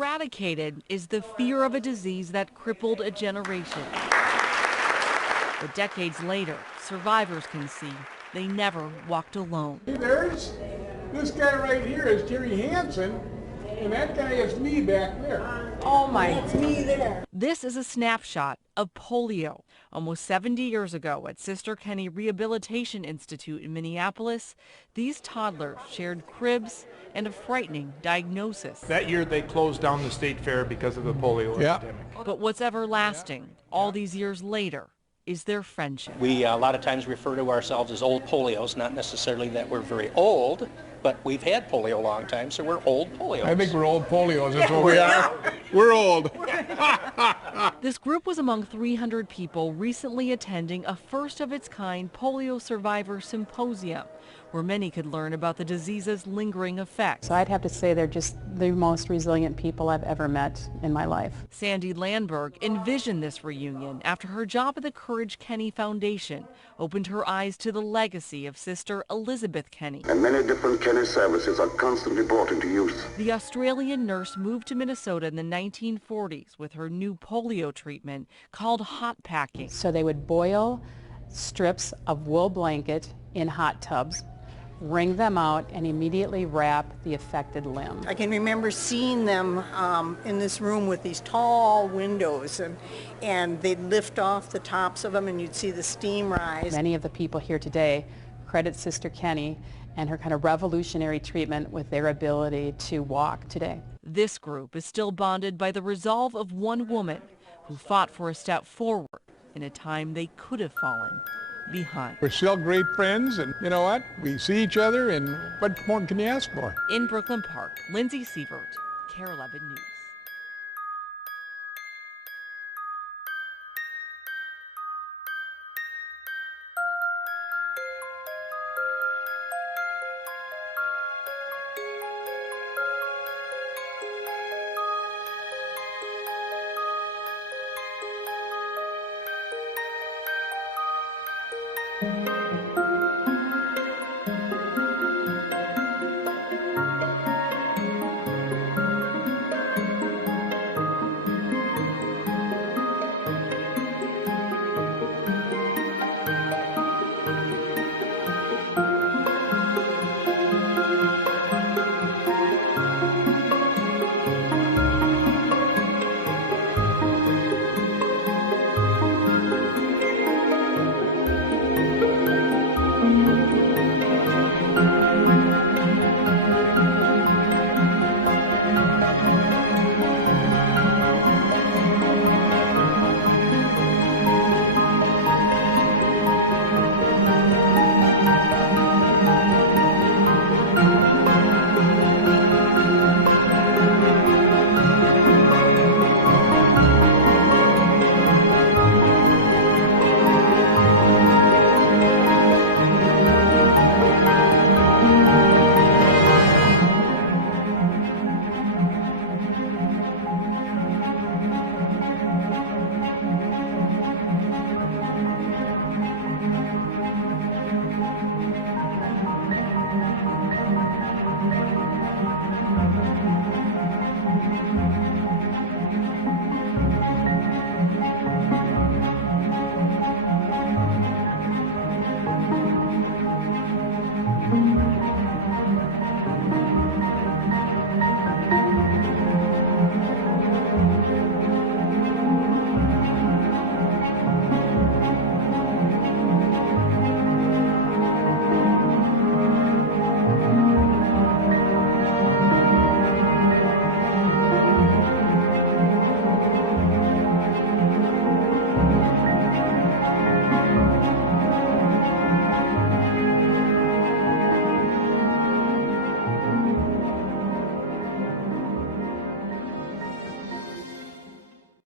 eradicated is the fear of a disease that crippled a generation. But decades later, survivors can see they never walked alone. There's this guy right here is Terry Hansen, and that guy is me back there. Oh my, it's me there. This is a snapshot of polio. Almost 70 years ago at Sister Kenny Rehabilitation Institute in Minneapolis, these toddlers shared cribs and a frightening diagnosis. That year they closed down the state fair because of the polio epidemic. But what's everlasting all these years later is their friendship. We a lot of times refer to ourselves as old polios, not necessarily that we're very old, but we've had polio a long time, so we're old polios. I think we're old polios, that's what we are. We're old. This group was among 300 people recently attending a first-of-its-kind polio survivor symposium, where many could learn about the disease's lingering effects. So I'd have to say they're just the most resilient people I've ever met in my life. Sandy Landberg envisioned this reunion after her job at the Courage Kenny Foundation opened her eyes to the legacy of Sister Elizabeth Kenny. And many different Kenny services are constantly brought into use. The Australian nurse moved to Minnesota in the 1940s with her new polio treatment called hot packing. So they would boil strips of wool blanket in hot tubs, wring them out, and immediately wrap the affected limb. I can remember seeing them in this room with these tall windows, and they'd lift off the tops of them and you'd see the steam rise. Many of the people here today credit Sister Kenny and her kind of revolutionary treatment with their ability to walk today. This group is still bonded by the resolve of one woman who fought for a step forward in a time they could have fallen behind. We're still great friends, and you know what? We see each other, and what more can you ask for? In Brooklyn Park, Lindsay Sievert, KARE 11 News.